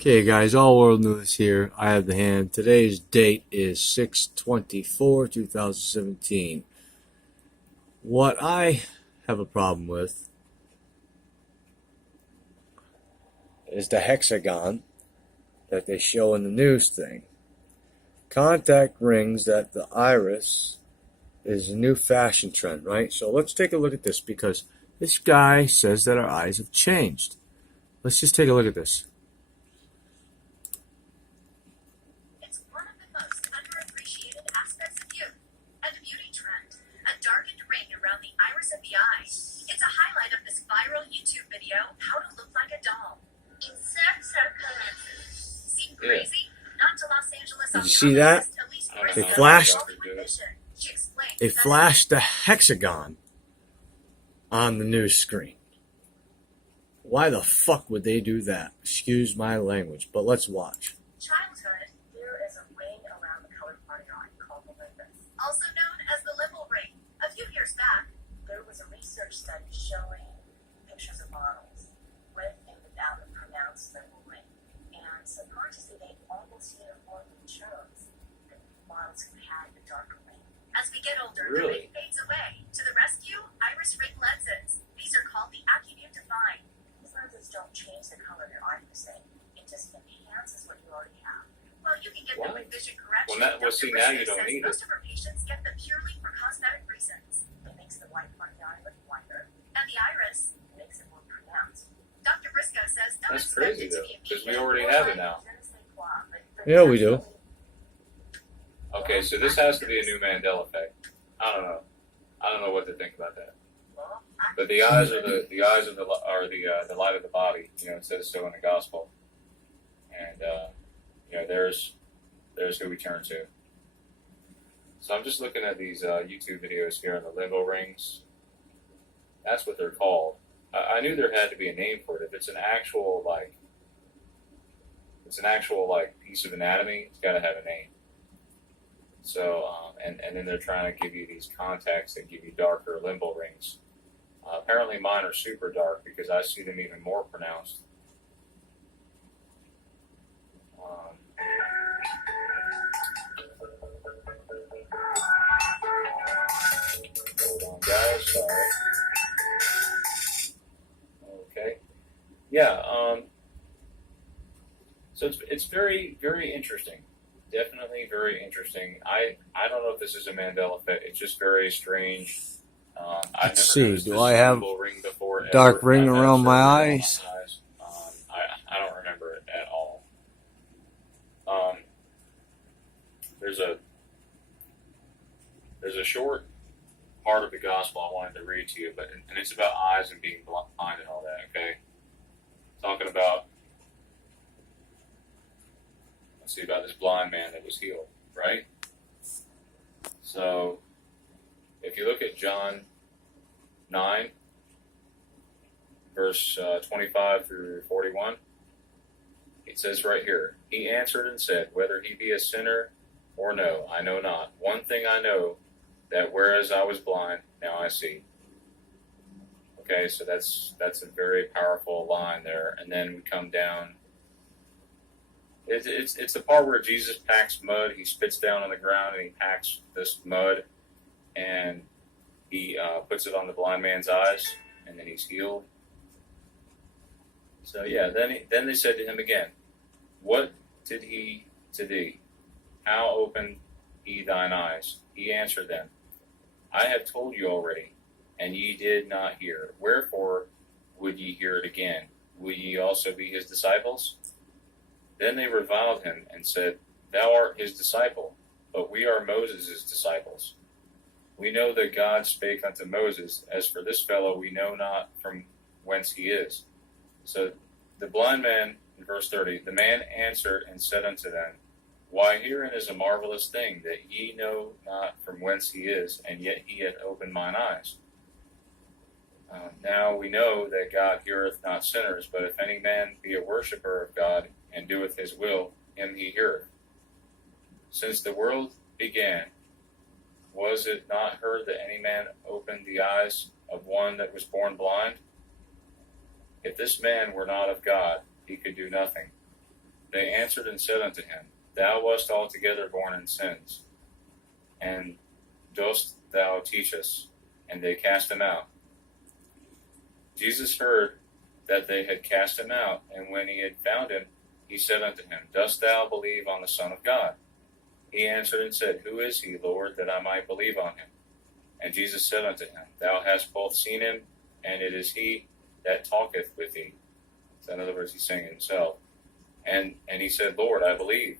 Okay, guys, all world news here. I have the hand. Today's date is 6/24/2017. What I have a problem with is the hexagon that they show in the news thing. Contact rings that the iris is a new fashion trend, right? So let's take a look at this because this guy says that our eyes have changed. Let's just take a look at this. It's one of the most underappreciated aspects of youth, a beauty trend, a darkened ring around the iris of the eye. It's a highlight of this viral YouTube video, How to Look Like a Doll. Insert circle lenses. Seem crazy? Not to Los Angeles. Did you see that? They flashed. She explained They flashed the hexagon on the news screen. Why the fuck would they do that? Excuse my language, but let's watch. Childhood, there is a ring around the colored part of your eye called the limbus, also known as the limbal ring. A few years back, there was a research study showing pictures of models with and without a pronounced limbal ring. And subconsciously, they almost uniformly chose the models who had the darker ring. As we get older, the ring fades away. To the rescue, iris ring lenses. These are called the AccuView Define. These lenses don't change the color of your eye per se. It just enhances what you already have. Well, you can get them with vision correction. See, now you don't need it. Most of our patients get them purely for cosmetic reasons. It makes the white part of the eye look whiter, and the iris makes it more pronounced. Dr. Briscoe says don't That's expect crazy, it to though, be because we immediate. already have it now. Yeah, we do. Okay, so this has to be a new Mandela effect. I don't know. I don't know what to think about that. But the eyes are the light of the body. You know, it says so in the gospel. And there's who we turn to. So I'm just looking at these YouTube videos here on the limbo rings. That's what they're called. I knew there had to be a name for it. If it's an actual piece of anatomy, it's got to have a name. So and then they're trying to give you these contacts that give you darker limbal rings. Apparently mine are super dark because I see them even more pronounced. Hold on, guys. Sorry. Okay. Yeah. So it's very, very interesting. Definitely very interesting. I don't know if this is a Mandela effect. It's just very strange. Let's see. Do I have ring before, dark ring around my eyes? I don't remember it at all. There's a short part of the gospel I wanted to read to you, and it's about eyes and being blind and all that. Okay, talking about. Let's see about this blind man that was healed, right? So, if you look at John 9, verse 25 through 41, it says right here, he answered and said, whether he be a sinner or no, I know not. One thing I know, that whereas I was blind, now I see. Okay, so that's a very powerful line there. And then we come down. It's the part where Jesus packs mud. He spits down on the ground and he packs this mud, and he puts it on the blind man's eyes, and then he's healed. So yeah, then they said to him again, what did he to thee? How opened he thine eyes? He answered them, I have told you already, and ye did not hear. Wherefore would ye hear it again? Will ye also be his disciples? Then they reviled him and said, thou art his disciple, but we are Moses' disciples. We know that God spake unto Moses, as for this fellow we know not from whence he is. So the blind man, in verse 30, the man answered and said unto them, why, herein is a marvelous thing, that ye know not from whence he is, and yet he hath opened mine eyes. Now we know that God heareth not sinners, but if any man be a worshipper of God, and doeth his will, him he heareth. Since the world began, was it not heard that any man opened the eyes of one that was born blind? If this man were not of God, he could do nothing. They answered and said unto him, Thou wast altogether born in sins, and dost thou teach us? And they cast him out. Jesus heard that they had cast him out, and when he had found him, he said unto him, Dost thou believe on the Son of God? He answered and said, Who is he, Lord, that I might believe on him? And Jesus said unto him, Thou hast both seen him, and it is he that talketh with thee. So in other words, he's saying himself. And he said, Lord, I believe.